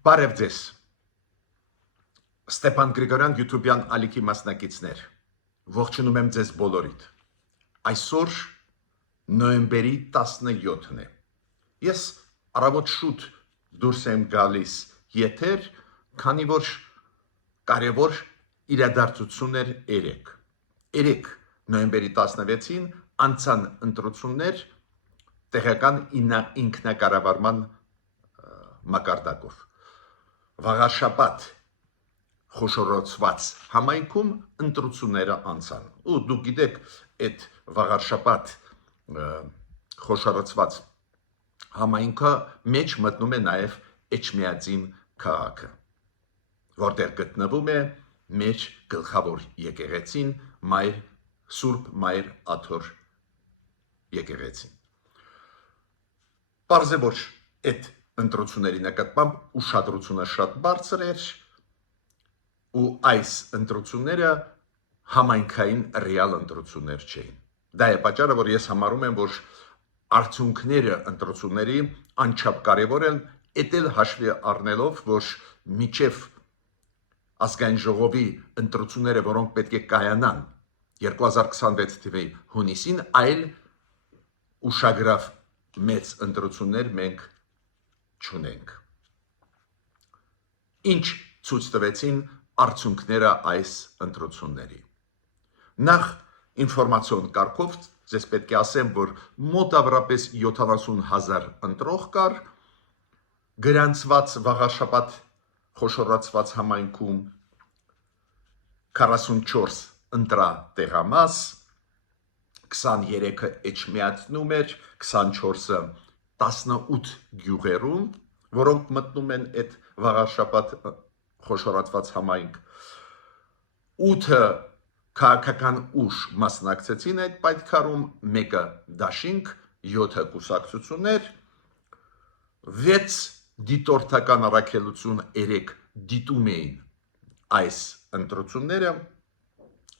Բարև ձեզ, Ստեփան Գրիգորյան YouTube-յան ալիքի մասնակիցներ, ողջունում եմ ձեզ բոլորիդ, այսօր նոյեմբերի 17-ն է, ես առավոտ շուտ դուրս եմ գալիս եթեր, քանի որ կարևոր իրադարձություններ երեկ նոյեմբերի 16-ին անցան ընտրություններ տեղական ինքնակառավարման մակարդակով, վաղաշաբաթ խոշորացված համայնքում ընտրությունները անցան, ու դուք գիտեք, այդ վաղաշաբաթ խոշորացված համայնքը մեջ մտնում է նաև Էջմիածին քաղաքը, որտեղ գտնվում է մեր գլխավոր եկեղեցին, Սուրբ Մայր Աթոր եկեղեցին։ Պարզ է, որ այդ ընտրությունների նկատմամբ ուշադրությունը շատ բարձր էր, ու այս ընտրությունները համայնքային ռեալ ընտրություններ չէին։ Դա է պատճառը, որ ես համարում եմ, որ արդյունքները ընտրությունների անչափ կարևոր են, էդ էլ հաշվի առնելով, որ մինչև ազգային ժողովի ընտրությունները, որոնք պետք է կայանան 2026 թվականի հունիսին, այլ ուշագրավ մեծ ընտրություններ մենք չունենք։ Ինչ ցույց տվեցին արդյունքները այս ընտրությունների։ Նախ ինֆորմացիոն կարգով ձեզ պետք է ասեմ, որ մոտավորապես 70,000 ընտրող կար գրանցված վաղաշաբաթ խոշորացված համայնքում, 44 ընտրատեղամաս, 23-ը Էջմիածնում էր, 24-ը 18 գյուղերում, որոնք մտնում են այդ վաղաշաբաթ խոշորացված համայնք, 8-ը քաղաքական ուժ մասնակցեցին այդ պայքարում, 1-ը դաշինք, 7-ը կուսակցություններ, 6 դիտորդական առաքելություն 3 դիտում էին այս ընտրությունները,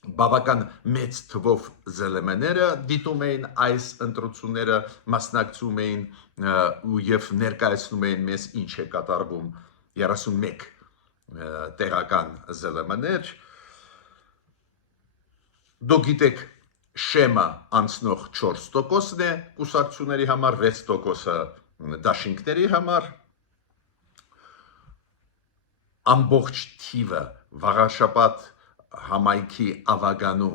բավական մեծ թվով ԶԼՄ-ները դիտում էին այս ընտրությունները, մասնակցում էին և ներկայացնում էին մեզ ինչ է կատարվում 31 տեղական ԶԼՄ-ներ։ Դուք գիտեք, շեմը անցնող 4%-ն է կուսակցությունների համար, 6%-ը դաշինքների համար, ամբողջ թիվը վաղաշաբաթ համայնքի ավագանու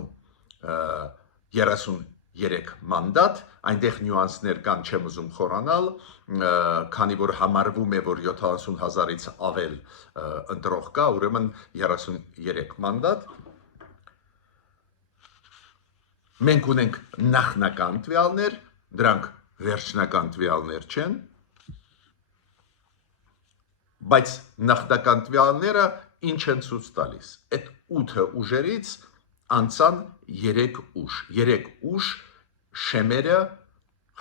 33 մանդատ, այնտեղ նյուանսներ կան, չեմ ուզում խորանալ, քանի որ համարվում է, որ 70,000-ից ավել ընտրող կա, ուրեմն 33 մանդատ։ Մենք ունենք նախնական տվյալներ, դրանք վերջնական տվյալներ չեն, բայց նախնական տվյալները ինչ են ցույց տալիս։ Այդ 8 ուժերից անցան 3 ուժ։ 3 ուժ շեմերը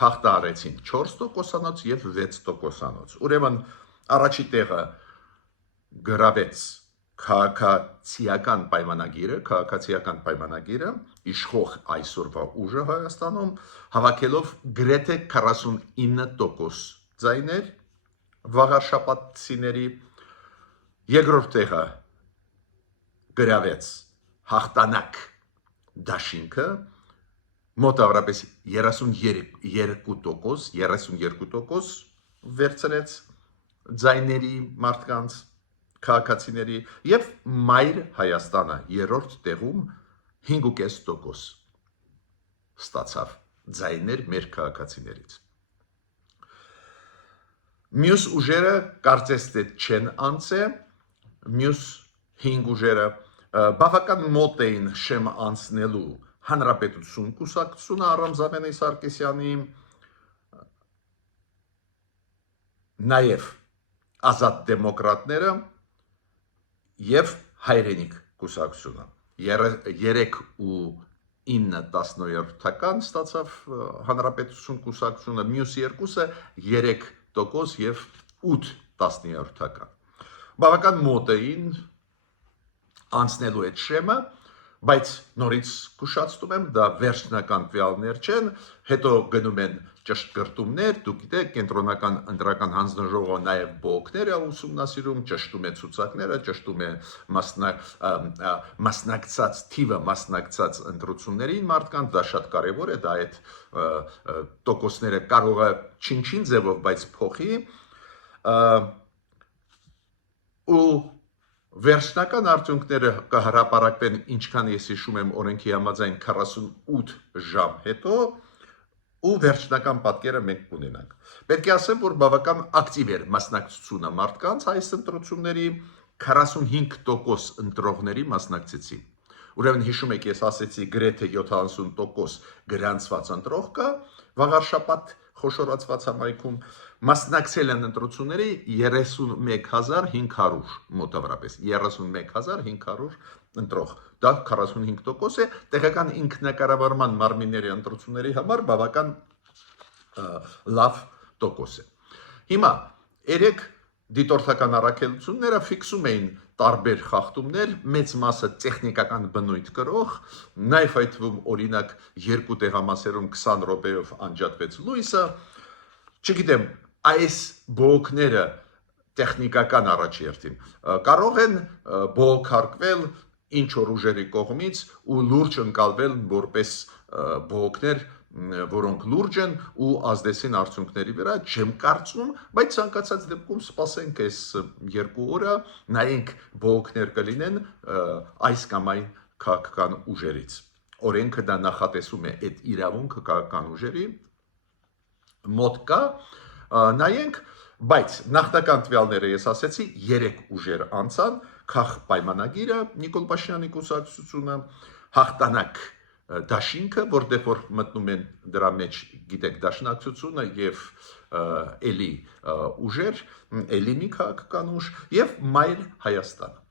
հաղթահարեցին 4%-անոց և 6%-անոց։ Ուրեմն առաջի տեղը գրավեց քաղաքացիական պայմանագիրը, իշխող այսօրվա ուժը Հայաստանում, հավաքելով գրեթե 49% ձայներ վաղաշաբաթցիների, երկրորդ տեղը գրավեց հաղթանակ դաշինքը, մոտավորապես 32% վերցրեց ձայների մարդկանց, քաղաքացիների, և Մայր Հայաստանը երրորդ տեղում 5.5% ստացավ ձայներ մեր քաղաքացիներից։ Մյուս ուժերը կարծես թե չեն անցել, մյուս 5 ուժերը բավական մոտ էին շեմ անցնելու Հանրապետություն կուսակցությունը Արամզավենի Սարգսյանի, նաև Ազատ դեմոկրատները և Հայրենիք կուսակցությունը 3.9% ստացավ Հանրապետություն կուսակցությունը, մյուս երկուսը 3% և 0.8%։ Բավական մոտ էին անցնելու այդ շեմը, բայց նորից կուշացնում եմ, դա վերջնական տվյալներ չեն, հետո գնում են ճշտկրտումներ, դուք գիտեք, կենտրոնական ընտրական հանձնաժողովը նաև բողոքներ է ուսումնասիրում, ճշտում է ցուցակները, ճշտում է մասնակցած թիվը, մասնակցած ընտրություններին մարդկանց, դա շատ կարևոր է, դա այդ տոկոսները կարող է չինչին ձևով, բայց փոխի ու վերջնական արդյունքները կհրապարակվեն, ինչքան ես հիշում եմ, օրենքի համաձայն 48 ժամ հետո, ու վերջնական պատկերը մենք կունենանք։ Պետք է ասեմ, որ բավական ակտիվ էր մասնակցությունը մարդկանց այս ընտրությունների, 45% ընտրողների մասնակցեցին։ Ուրեմն հիշում եք, ես ասեցի գրեթե 70% գրանցված ընտրող կա, վաղար շաբաթ խոշորացված համայնքում մասնակցել են ընտրությունների 31500 մոտավորապես 31500 ընտրող, դա 45% է, տեղական ինքնակառավարման մարմինների ընտրությունների համար բավական լավ տոկոս է։ Հիմա 3 դիտորդական առաքելությունները ֆիքսում էին տարբեր խախտումներ, մեծ մասը տեխնիկական բնույթ կրող, նաև այդ թվում օրինակ 2 տեղամասերում 20 րոպեով անջատվեց լույսը, չգիտեմ, այս բողոքները տեխնիկական առաջերտին կարող են բողոքարկվել ինչ որ ուժերի կողմից ու լուրջ ընկալվել որպես բողոքներ, որոնք լուրջ են ու ազդեցին արդյունքների վրա, չեմ կարծում, բայց ցանկացած դեպքում սպասենք այս 2 օրը, նայենք բողոքներ կլինեն այս կամ այն քաղաքական ուժերից։ Օրենքը դա նախատեսում է այդ իրավունքը քաղաքական ուժերի մոտ կա, նայենք, բայց նախնական տվյալները ես ասեցի 3 ուժեր անցան, քաղ պայմանագիրը, Նիկոլ Փաշինյանի կուսակցությունը, հաղթանակ դաշինքը, որտեղ որ մտնում են դրա մեջ, գիտեք, դաշնակցությունը եւ էլի ուժեր, էլի մի քաղաքական ուժ եւ Մայր Հայաստանը։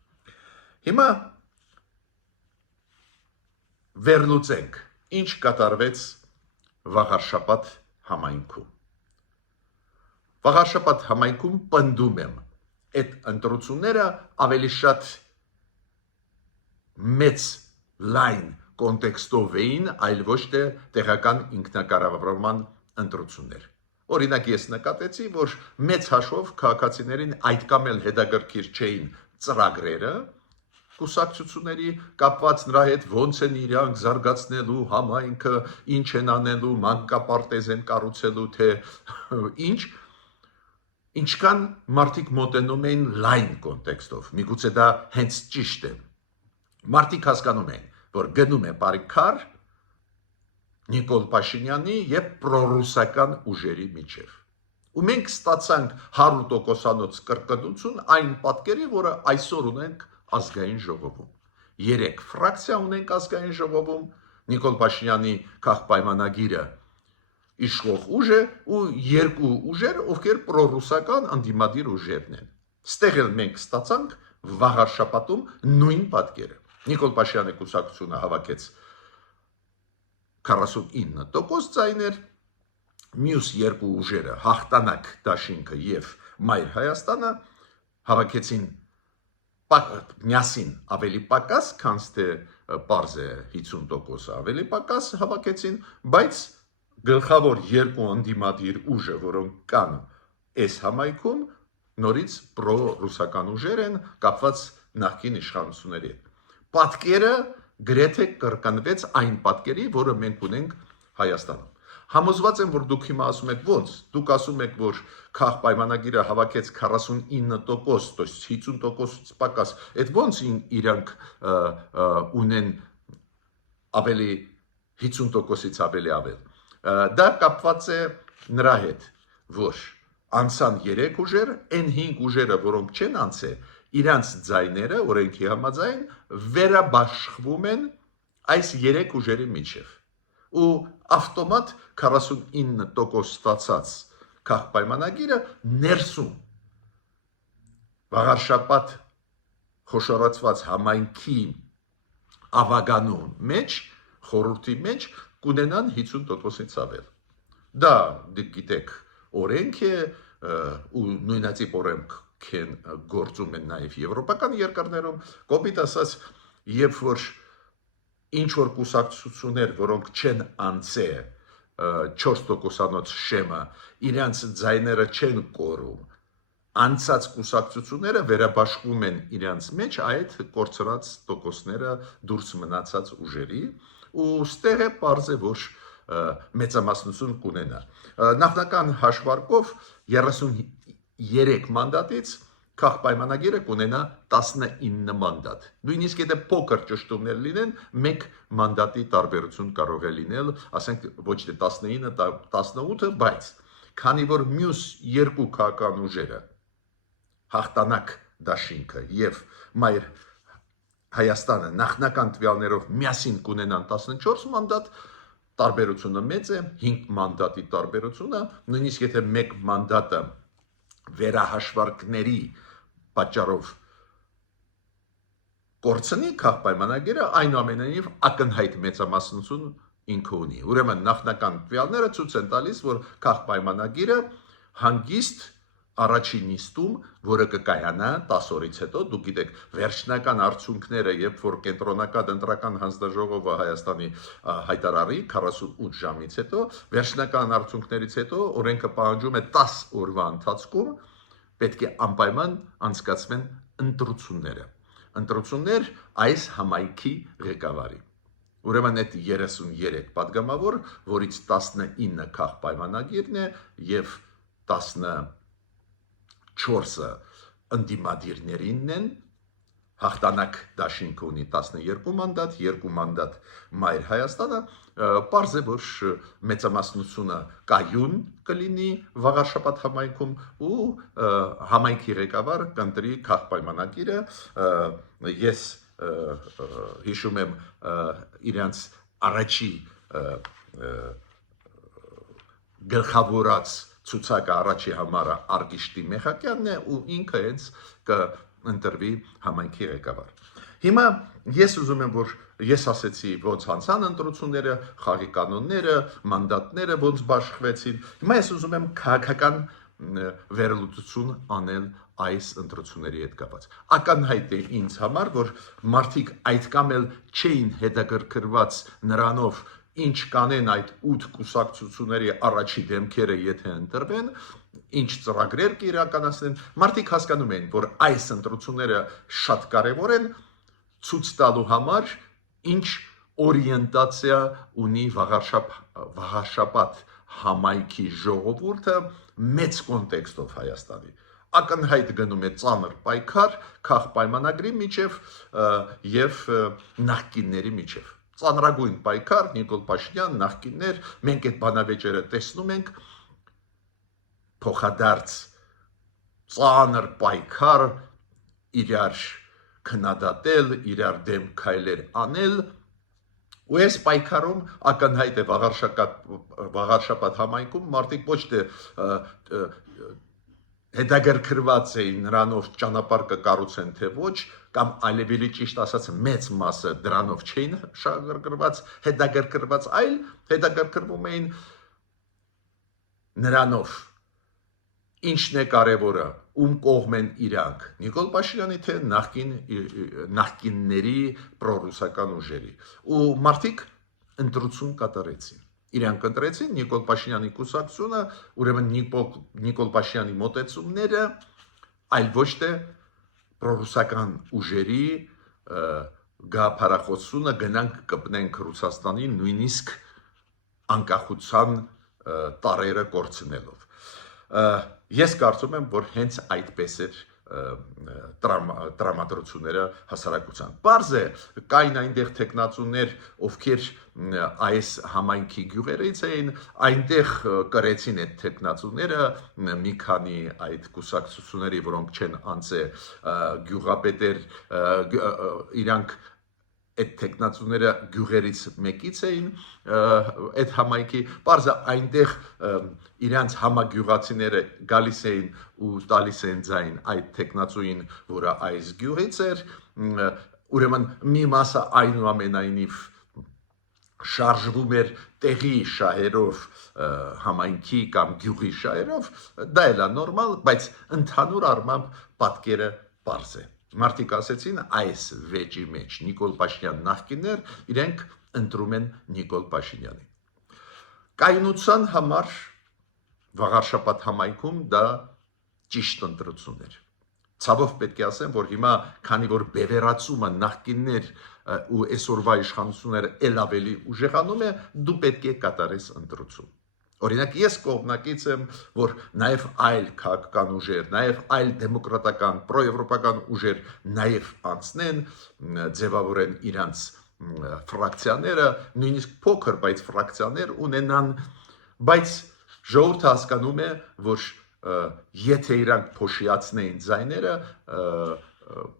Հիմա վերլուծենք, ինչ կատարվեց վաղար շաբաթ համայնքում։ Վաղար շաբաթ համայնքում պնդում եմ, այդ ընտրությունները ավելի շատ մեծ լայն կոնտեքստով էին, այլ ոչ թե տեղական ինքնակառավարման ընտրություններ։ Օրինակ ես նկատեցի, որ մեծ հաշվով քաղաքացիներին այդ կամ էլ հետաքրքիր չէին ծրագրերը, կուսակցությունների կապված նրա հետ ոնց են իրանք զարգացնելու համայնքը, ինչ են անելու, մանկապարտեզ են կառուցելու, թե ինչ, ինչքան մարդիկ մոտենում էին լայն կոնտեքստով, միգուցե դա հենց ճիշտ է։ Մարդիկ հասկանում են, որ գնում է պարիկար Նիկոլ Փաշինյանի եւ պրոռուսական ուժերի միջև։ Ու մենք ստացանք 100%-անոց կրկնություն այն պատկերի, որը այսօր ունենք ազգային ժողովում։ 3 ֆրակցիա ունենք ազգային ժողովում, Նիկոլ Փաշինյանի քաղաքապայմանագիրը իշխող ուժ է ու 2 ուժեր, ովքեր պրոռուսական ընդդիմադիր ուժերն են։ Ստեղ էլ մենք ստացանք վաղար շաբաթում նույն պատկերը։ Նիկոլ Փաշինյանի կուսակցությունը հավաքեց 49% ձայներ, մյուս 2 ուժերը հաղթանակ դաշինքը եւ Մայր Հայաստանը հավաքեցին միասին ավելի պակաս, քան թե պարզ է 50% ավելի պակաս հավաքեցին, բայց գլխավոր 2 ընդդիմադիր ուժը, որոնք կան այս համայնքում, նորից պրոռուսական ուժեր են կապված նախկին իշխանությունների հետ։ Պատկերը գրեթե կրկնվեց այն պատկերի, որը մենք ունենք Հայաստանում։ Համոզված եմ, որ դուք հիմա ասում եք ոնց, դուք ասում եք, որ քաղաքապայմանագիրը հավաքեց 49%, то есть 50% պակաս, այդ ոնց իրանք ունեն ավելի 50%-ից ավելի ավել։ Դա կապված է նրա հետ, որ անցան 3 ուժեր, այն 5 ուժերը, որոնք չեն անցել, իրանց ձայները օրենքի համաձայն վերաբաշխվում են այս 3 ուժերի միջև։ Ու ավտոմատ 49% ստացած քաղաքապայմանագիրը ներսում վաղար շաբաթ խոշորացված համայնքի ավագանու մեջ, խորհրդի մեջ կունենան 50%-ից ավել։ Դա գիտեք օրենք է ու նույնացիպ օրենք գործում են նաև եվրոպական երկրներում, կոպիտ ասած, երբ որ ինչ որ կուսակցություններ, որոնք չեն անցել 4%-անոց շեմը իրենց ձայները չեն կորում, անցած կուսակցությունները վերաբաշխում են իրենց մեջ այդ կորցրած տոկոսները դուրս մնացած ուժերի ու ստեղ է պարզ է որ մեծամասնություն կունենա նախնական հաշվարկով 33 մանդատից քաղաքապայմանագիրը կունենա 19 մանդատ նույնիսկ եթե փոքր ճշտումներ լինեն մեկ մանդատի տարբերություն կարող է լինել ասենք ոչ թե 19 18 բայց քանի որ մյուս երկու քաղաքական ուժերը հաղթանակ դաշինքը եւ մայր Հայաստանը նախնական տվյալներով միասին կունենան 14 մանդատ տարբերությունը մեծ է 5 մանդատի տարբերությունը նույնիսկ եթե մեկ մանդատը վերահաշվարկների պատճառով կորցնի քաղաքապայմանագիրը այնուամենայնիվ ակնհայտ մեծամասնություն ինքը ունի ուրեմն նախնական տվյալները ցույց են տալիս որ քաղաքապայմանագիրը հանգիստ առաջին նիստում որը կկայանա 10 օրից հետո դուք գիտեք վերջնական արդյունքները երբ որ կենտրոնական ընտրական հանձնաժողովը Հայաստանի հայտարարի 48 ժամից հետո վերջնական արդյունքներից հետո օրենքը պահանջում է 10 օրվա ընթացքում պետք է անպայման անցկացվեն ընտրություններ այս համայնքի ղեկավարի ուրեմն այդ 33 պատգամավոր որից 19 քաղաքապայմանագիրն է եւ 14-ը ընդդիմադիրներինն են հաղթանակ դաշինքը ունի 12 մանդատ 2 մանդատ մայր Հայաստանը պարզ է որ մեծամասնությունը կայուն կլինի վաղաշաբաթ համայնքում ու համայնքի ղեկավար կընտրի քաղաքապայմանագիրը ես հիշում եմ իրենց առաջի գլխավորած ցուցակը առաջի համարը Արգիշտի Մեխակյանն է ու ինքը հենց կընտրվի համայնքի ղեկավար հիմա ես ուզում եմ որ ես ասեցի ոնց հանցան ընտրությունները խաղի կանոնները մանդատները ոնց բաշխվեցին հիմա ես ուզում եմ քաղաքական վերլուծություն անել այս ընտրությունների հետ կապված ակնհայտ է ինձ համար որ մարդիկ այդքան էլ չէին հետաքրքրված նրանով ինչ կանեն այդ 8 կուսակցությունների առաջի դեմքերը եթե ընտրվեն ինչ ծրագրեր կիրականացնեն մարդիկ հասկանում են որ այս ընտրությունները շատ կարևոր են ցույց տալու համար ինչ օրիենտացիա ունի վաղաշաբաթ համայնքի ժողովուրդը մեծ կոնտեքստով Հայաստանի ակնհայտ գնում է ծանր պայքար քաղաքապայմանագրի միջև եւ նախկինների միջև ծանրագույն պայքար Նիկոլ Փաշինյան նախկիններ մենք այդ բանավեճերը տեսնում ենք փոխադարձ ծանր պայքար իրար քննադատել իրար դեմ քայլեր անել ու այս պայքարում ակնհայտ է վաղաշաբաթ համայնքում մարդիկ ոչ թե հետաքրքրված էին նրանով ճանապարհ կկառուցեն թե ոչ կամ այլևելի ճիշտ ասած մեծ մասը դրանով չէին հետաքրքրված այլ հետաքրքրվում էին նրանով ինչն է կարևորը ում կողմ են իրանք Նիկոլ Փաշինյանի թե նախկինների պրոռուսական ուժերի ու մարդիկ ընտրություն կատարեցին իրանք ընտրեցին Նիկոլ Փաշինյանի կուսակցությունը ուրեմն Նիկոլ Փաշինյանի մոտեցումները այլ ոչ թե պրոռուսական ուժերի գաղափարախոսությունը գնանք կպնենք Ռուսաստանի նույնիսկ անկախության տարերը կորցնելով ես կարծում եմ որ հենց այդպես էր տրամադրությունները հասարակության պարզ է կային այնտեղ տեխնացուներ ովքեր այս համայնքի գյուղերից էին այնտեղ կրեցին այդ տեխնացուները մի քանի այդ կուսակցությունների որոնք չեն անցե գյուղապետեր իրանք այդ տեխնացուները գյուղերից մեկից էին այդ համայնքի պարզը այնտեղ իրանց համագյուղացիները գալիս էին ու տալիս են ձայն այդ տեխնացուին որը այս գյուղից էր ուրեմն մի մասը այնուամենայնիվ շարժվում էր տեղի շահերով համայնքի կամ գյուղի շահերով դա էլ է նորմալ բայց ընդհանուր առմամբ պատկերը պարզ է մարդիկ ասեցին այս վեճի մեջ Նիկոլ Փաշինյան նախկիններ իրենք ընտրում են Նիկոլ Փաշինյանին կայունության համար վաղարշաբաթ համայնքում դա ճիշտ ընտրություն էր։ Ցավով պետք է ասեմ, որ հիմա, քանի որ բևեռացումը նախկիններ ու այսօրվա իշխանությունները ել ավելի ուժեղանում է, դու պետք է կատարես ընտրություն։ Օրինակ, ես կողմնակից եմ, որ նաև այլ քաղաքական ուժեր, նաև այլ դեմոկրատական, պրոեվրոպական ուժեր նաև անցնեն, ձևավորեն իրանց ֆրակցիաները, նույնիսկ փոքր, բայց ֆրակցիաներ ունենան, բայց ժողովուրդը հասկանում է, որ եթե իրանք փոշիացնեին ձայները,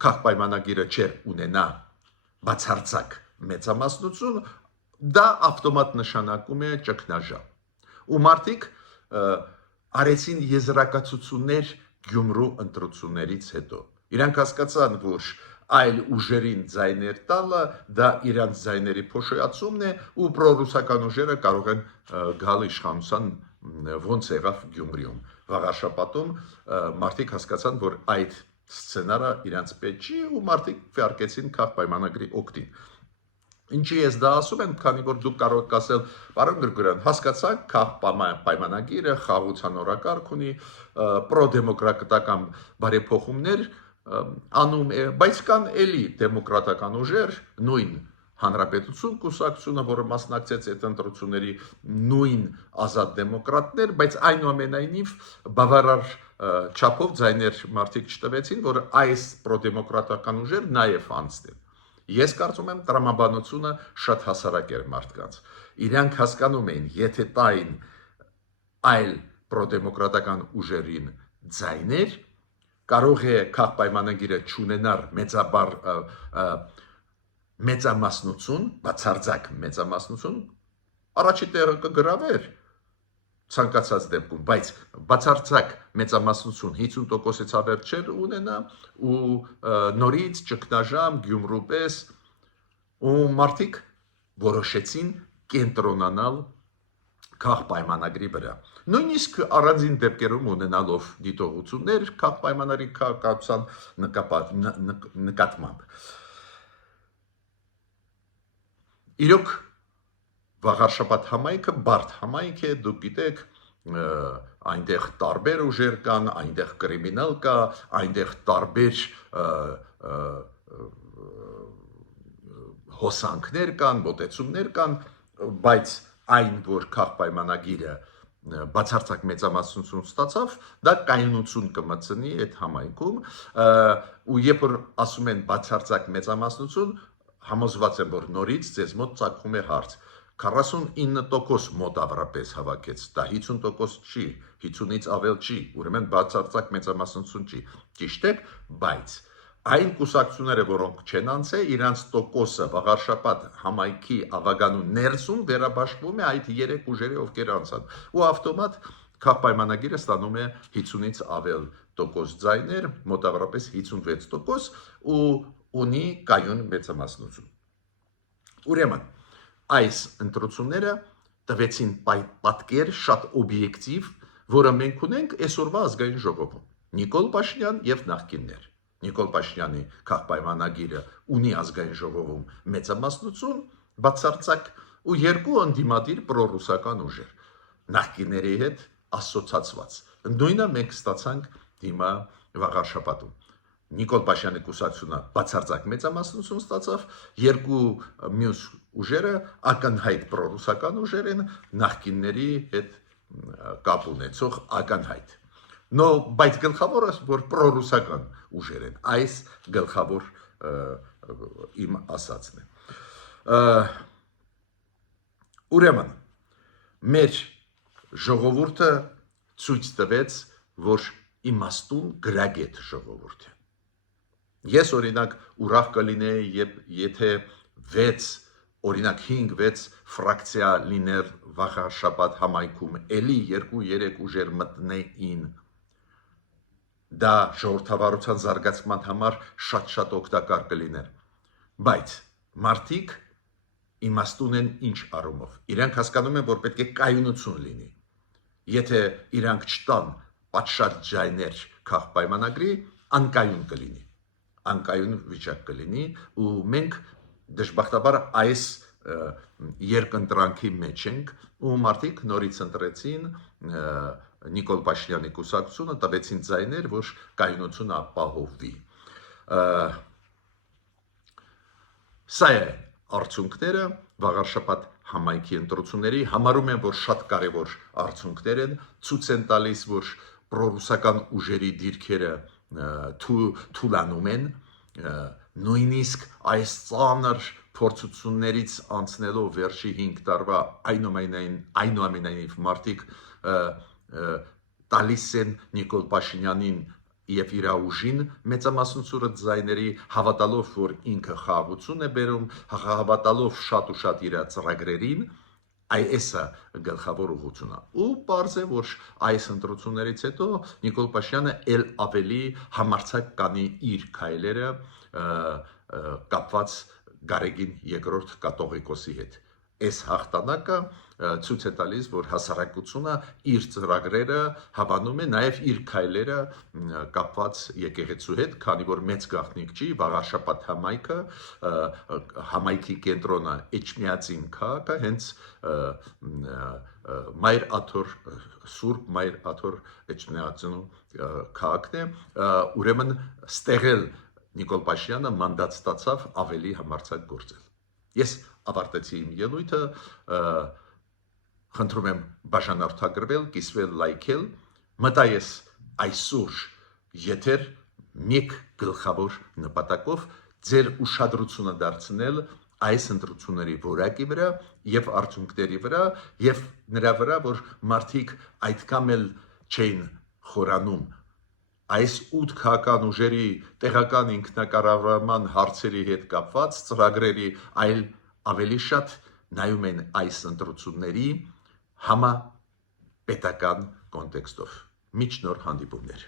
քաղաքապայմանագիրը չեր ունենա բացարձակ մեծամասնություն, դա ավտոմատ նշանակում է ճգնաժամ։ Ու մարդիկ արեցին եզրակացություններ Գյումրու ընտրություններից հետո։ Իրանք հասկացան, որ այլ ուժերին ձայներ տալը դա իրանց ձայների փոշիացումն է ու պրոռուսական ուժերը կարող են գալ իշխանության ոնց եղավ Գյումրիում։ Վաղարշաբաթում մարդիկ հասկացան, որ այդ սցենարը իրանց պետք չի ու մարդիկ վարկեցին քաղաքապայմանագրի օգտին։ Ինչի ես դա ասում եմ, քանի որ դուք կարող եք ասել, պարոն Գրիգորյան, հասկացաք, քաղաքապայմանագիրը խաղաղության օրակարգ ունի, պրոդեմոկրատական բարեփոխումներ անում է, բայց կան էլի դեմոկրատական ուժեր, նույն Հանրապետություն կուսակցությունը, որը մասնակցեց այդ ընտրությունների, նույն ազատ դեմոկրատներ, բայց այնուամենայնիվ բավարար չափով ձայներ մարդիկ չտվեցին, որ այս պրոդեմոկրատական ուժեր նաև անցնեն։ Ես կարծում եմ, տրամաբանությունը շատ հասարակ էր մարդկանց։ Իրանք հասկանում էին, եթե տային այլ պրոդեմոկրատական ուժերին ձայներ, կարող է քաղաքապայմանագիրը չունենար մեծամասնություն, բացարձակ մեծամասնություն, առաջի տեղը կգրավեր ցանկացած դեպքում, բայց բացարձակ մեծամասնություն 50%-ից ավել չէր ունենա ու նորից ճգնաժամ Գյումրու պես ու մարդիկ որոշեցին կենտրոնանալ քաղաքապայմանագրի վրա։ Նույնիսկ առանձին դեպքերում ունենալով դիտողություններ քաղաքապայմանագրի քաղաքացիության նկատմամբ։ Իրոք վաղարշաբաթ համայնքը բարդ համայնք է, դուք գիտեք, այնտեղ տարբեր ուժեր կան, այնտեղ կրիմինալ կա, այնտեղ տարբեր հոսանքներ կան, մոտեցումներ կան, բայց այն, որ քաղաքապայմանագիրը բացարձակ մեծամասնություն ստացավ, դա կայունություն կմտցնի այդ համայնքում, ու երբ որ ասում են բացարձակ մեծամասնություն, համոզված եմ, որ նորից ձեզ մոտ ծագում է հարց, 49% մոտավորապես հավաքեց, դա 50% չի, 50-ից ավել չի, ուրեմն բացարձակ մեծամասնություն չի, ճիշտ է, բայց այն կուսակցությունները, որոնք չեն անցել, իրանց տոկոսը վաղարշաբաթ համայնքի ավագանու ներսում վերաբաշխվում է այդ 3 ուժերի, ովքեր անցան, ու ավտոմատ քաղաքապայմանագիրը ստանում է 50-ից ավել տոկոս ձայներ, մոտավորապես 56% ու ունի կայուն մեծամասնություն։ Ուրեմն այս ընտրությունները տվեցին պատկեր շատ օբյեկտիվ, որը մենք ունենք այսօրվա ազգային ժողովում։ Նիկոլ Փաշինյան եւ նախկիններ։ Նիկոլ Փաշինյանի քաղաքապայմանագիրը ունի ազգային ժողովում մեծամասնություն, բացարձակ ու երկու ընդդիմադիր պրոռուսական ուժեր։ Նախկինների հետ ասոցացված։ Նույնը մենք ստացանք հիմա վաղարշաբաթում։ Նիկոլ Փաշինյանի կուսակցությունը բացարձակ մեծամասնություն ստացավ, երկու մյուս ուժերը ակնհայտ պրոռուսական ուժեր են, նախկինների հետ կապ ունեցող ակնհայտ։ Բայց գլխավորը, որ պրոռուսական ուժեր են, այս գլխավոր իմ ասածն է։ Ուրեմն, մեր ժողովուրդը ցույց տվեց, որ իմաստուն գրագետ ժողովուրդ է։ Ես օրինակ ուրախ կլինեի, եթե 5-6 ֆրակցիա լիներ վաղարշաբաթ համայնքում, էլի 2-3 ուժեր մտնեին, դա ժողովրդավարության զարգացման համար շատ օգտակար կլիներ, բայց մարդիկ իմաստուն են ինչ առումով, իրանք հասկանում են, որ պետք է կայունություն լինի, եթե իրանք չտան պատշաճ ձայներ քաղաքապայմանագրի, անկայուն կլինի, անկայուն վիճակ կլինի ու մենք դժբախտաբար այս երկընտրանքի մեջ ենք ու մարդիկ նորից ընտրեցին Նիկոլ Փաշինյանի կուսակցությունը, տվեցին ձայներ, որ կայունությունը ապահովվի։ Սա է արդյունքները վաղար շաբաթ համայնքի ընտրությունների, համարում եմ, որ շատ կարևոր արդյունքներ են, ցույց են տալիս, որ պրոռուսական ուժերի դիրքերը թուլանում են, նույնիսկ այս ծանր փորձություններից անցնելով վերջի 5 տարվա այնուամենայնիվ մարդիկ տալիս են Նիկոլ Փաշինյանին եւ իր ուժին մեծամասնությունը ձայների, հավատալով, որ ինքը խաղաղություն է բերում, հավատալով շատ ու շատ իր ծրագրերին, այսը գլխավոր ուղղությունն է։ Ու պարզ է, որ այս ընտրություններից հետո Նիկոլ Փաշինյանը ել ավելի համարձակ կանի իր քայլերը կապված Գարեգին II կաթողիկոսի հետ։ Այս հաղթանակը ցույց է տալիս, որ հասարակությունը իր ծրագրերը հավանում է, նաև իր քայլերը կապված եկեղեցու հետ, քանի որ մեծ գաղտնիք չի, վաղար շաբաթ համայնքի կենտրոնը Էջմիածին քաղաքը, հենց Մայր Աթոր Սուրբ Մայր Աթոր Էջմիածնու քաղաքն է, ուրեմն ստեղել Նիկոլ Փաշինյանը մանդատ ստացավ ավելի համարձակ գործել։ Ես ավարտեցի իմ ելույթը, խնդրում եմ բաժանորդագրվել, կիսվել, լայքել, մտա ես այսօր եթեր մեկ գլխավոր նպատակով ձեր ուշադրությունը դարձնել այս ընտրությունների որակի վրա եւ արդյունքների վրա եւ նրա վրա, որ մարդիկ այդքան էլ չէին խորանում այս 8 քաղաքական ուժերի տեղական ինքնակառավարման հարցերի հետ կապված ծրագրերի, այլ ավելի շատ նայում են այս ընտրությունների համապետական կոնտեքստով։ Մինչ նոր հանդիպումներ։